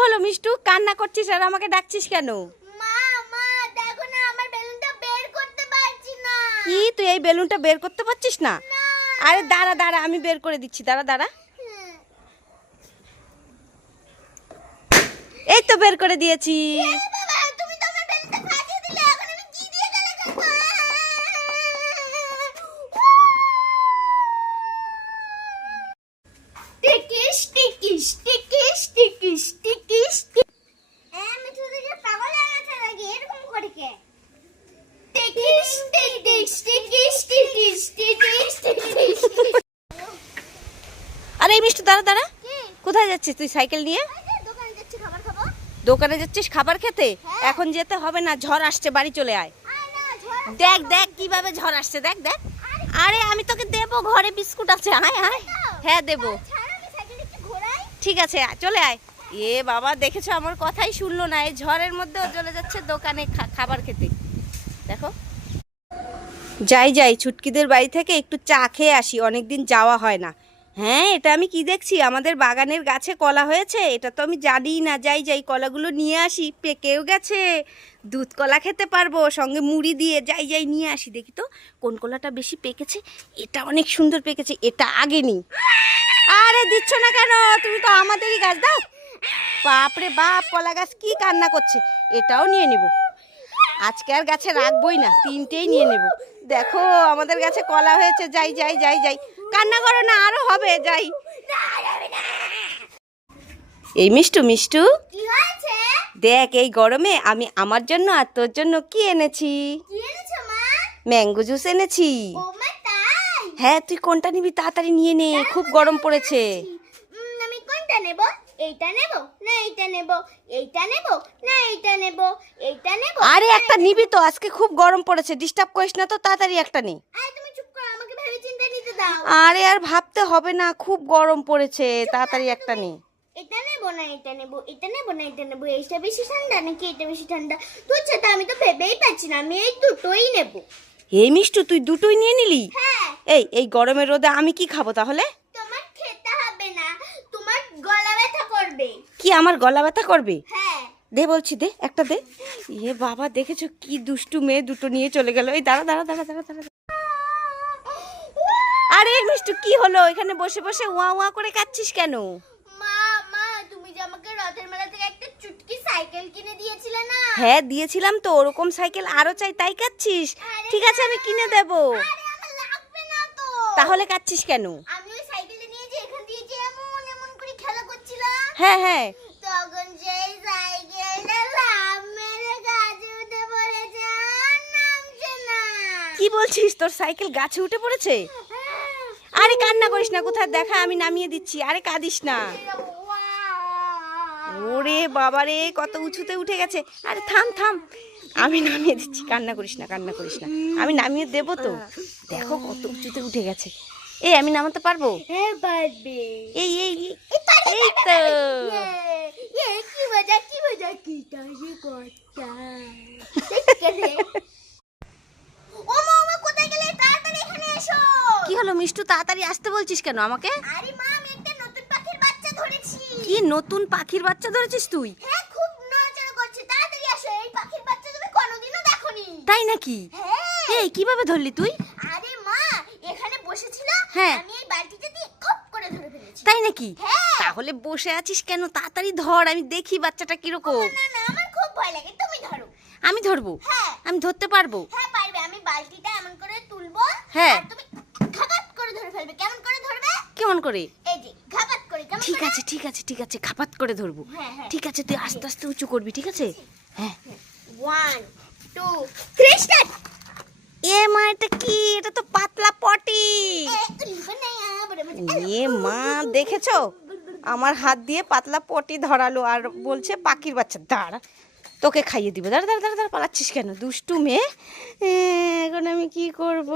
হলো মিষ্টু? কান্না করছিস আর আমাকে ডাকছিস কেন? কি তুই এই বেলুনটা বের করতে পারছিস না? আরে দাঁড়া দাঁড়া আমি বের করে দিচ্ছি দাঁড়া দাঁড়া। এই তো বের করে দিয়েছি এ বাবা তুমি তো আমার বেলুনটা ফাটিয়ে দিলে এখন আমি কি দিয়ে গেলে করব টিকিস টিকিস টিকিস টিকিস টিকিস আমি তো দেখে পাগল হয়ে গেছে নাকি এরকম করে কে টিকিস টিকিস টিকিস টিকিস টিকিস টিকিস আরে এই মিষ্টু দাঁড়া দাঁড়া। কোথায় যাচ্ছিস তুই সাইকেল নিয়ে? দোকানে খাবার যাচ্ছিস খাবার খেতে? হ্যাঁ। এখন যেতে হবে না ঝড় আসছে বাড়ি চলে আয়। দেখ দেখ কীভাবে ঝড় আসছে দেখ দেখ। আরে। আমি তোকে দেবো ঘরে বিস্কুট আছে আয় আয়। হ্যাঁ দেবো। ঠিক আছে চলে আয়। এ বাবা দেখেছ আমার কথাই শুনলো না। এই ঝড়ের মধ্যেও চলে যাচ্ছে দোকানে খাবার খেতে। দেখো। যাই যাই ছুটকিদের বাড়ি থেকে একটু চা খেয়ে আসি অনেকদিন যাওয়া হয় না। হ্যাঁ এটা আমি কি দেখছি? আমাদের বাগানের গাছে কলা হয়েছে। এটা তো আমি জানি না। যাই যাই, কলাগুলো নিয়ে আসি। পেকেও গেছে। দুধ কলা খেতে পারব। সঙ্গে মুড়ি দিয়ে যাই যাই নিয়ে আসি। দেখি তো, কোন কলাটা বেশি পেকেছে? এটা অনেক সুন্দর পেকেছে। এটা আগে নি আরে, দিচ্ছ না কেন? তুমি তো আমাদেরই গাছ, দাও। বাপরে বাপ, কলা গাছ কি কান্না করছে? এটাও নিয়ে নেব। আজকে আর গাছে রাখবই না তিনটেই নিয়ে নেব। দেখো আমাদের গাছে কলা হয়েছে যাই যাই যাই যাই। কান্না করো না আরও হবে যাই। এই মিষ্টু মিষ্টু। দেখ এই গরমে আমি আমার জন্য আর তোর জন্য কি এনেছি? ম্যাঙ্গো জুস এনেছি। হ্যাঁ তুই কোনটা নিবি তাড়াতাড়ি নিয়ে নে খুব গরম পড়েছে। আমি কোনটা নেব? এইটা নেব না এইটা নেব এইটা নেব না এইটা নেব এইটা নেব। আরে একটা নিবি তো আজকে খুব গরম পড়েছে ডিস্টার্ব করিস না তো তাড়াতাড়ি একটা নে। আরে তুমি চুপ করো আমাকে ভেবে চিন্তা নিতে দাও। আরে আর ভাবতে হবে না খুব গরম পড়েছে তাড়াতাড়ি একটা নে। এটা নেব না এটা নেব এটা নেব না এটা নেব এইটা বেশি ঠান্ডা নাকি এটা বেশি ঠান্ডা? তোর সাথে আমি তো ভেবেই পাচ্ছি না আমি এই দুটোই নেব। এই মিষ্টু তুই দুটোই নিয়ে নিলি? হ্যাঁ। এই এই গরমের রোদে আমি কি খাব তাহলে তোমার খেতে হবে না তোমার গলা ব্যথা করবে কি আমার গলা ব্যথা করবে? হ্যাঁ। দে বলছি দে একটা দে। ইয়ে বাবা দেখেছ কি দুষ্টু মেয়ে দুটো নিয়ে চলে গেল। এই দাঁড়া দাঁড়া দাঁড়া দাঁড়া দাঁড়া। আরে মিষ্টু কি হলো? এখানে বসে বসে ওয়া ওয়া করে কাচ্ছিস কেন? মা মা তুমি যে আমাকে রথের মেলা থেকে একটা চুটকি সাইকেল কিনে দিয়েছিলে না? হ্যাঁ দিয়েছিলাম তো ওরকম সাইকেল আরও চাই তাই কাচ্ছিস ঠিক আছে আমি কিনে দেব। তাহলে কাচ্ছিস কেন আমি ওই সাইকেলটা নিয়ে যে এখান দিয়ে যে এমন এমন করে খেলা করছিলাম হ্যাঁ হ্যাঁ। তখন সেই সাইকেলটা লাভ মেরে গাছে উঠে পড়েছে আর নামছে না। কি বলছিস তোর সাইকেল গাছে উঠে পড়েছে? আরে কান্না করিস না কোথায় দেখা আমি নামিয়ে দিচ্ছি আরে কাঁদিস না। ওরে বাবা রে কত উঁচুতে উঠে গেছে। আরে থাম থাম। আমি নামিয়ে দিচ্ছি কান্না করিস না কান্না করিস না। আমি নামিয়ে দেবো তো। দেখো কত উঁচুতে উঠে গেছে। এই আমি নামাতে পারব? হ্যাঁ পারবে। এই এই হলো মিষ্টু? তাড়াতাড়ি আসতে বলছিস কেন আমাকে? আরে মা আমি একটা নতুন পাখির বাচ্চা ধরেছি। কি নতুন পাখির বাচ্চা ধরেছিস তুই? হ্যাঁ খুব নড়াচড়া করছে। তাড়াতাড়ি আসো এই পাখির বাচ্চা তুমি কোনোদিনও দেখোনি। তাই নাকি? হ্যাঁ। এই কীভাবে ধরলি তুই? আরে মা এখানে বসেছিল হ্যাঁ। আমি এই বালতিটা দিয়ে খপ করে ধরে ফেলেছি। তাই নাকি? হ্যাঁ। তাহলে বসে আছিস কেন? তাড়াতাড়ি ধর আমি দেখি বাচ্চাটা কীরকম। না না আমার খুব ভয় লাগে তুমি ধরো। আমি ধরবো? হ্যাঁ। আমি ধরতে পারব? হ্যাঁ পারবে আমি বালতিটা এমন করে তুলবো হ্যাঁ। আর তুমি ঘাপাত করে ধরে ফেলবে কেমন করে ধরবে কেমন করে? ঠিক আছে ঠিক আছে ঠিক আছে খাপাত করে ধরবো। হ্যাঁ, হ্যাঁ। ঠিক আছে তুই আস্তে আস্তে উঁচু করবি ঠিক আছে? হ্যাঁ। ওয়ান টু থ্রি স্টার্ট এ মা এটা কি? এটা তো পাতলা পটি। এ মা দেখেছ? আমার হাত দিয়ে পাতলা পটি ধরালো আর বলছে পাখির বাচ্চা দাঁড়া তোকে খাইয়ে দিব। দাঁড়া দাঁড়া দাঁড়া দাঁড়া পালাচ্ছিস কেন? দুষ্টু মেয়ে। এখন আমি কি করব?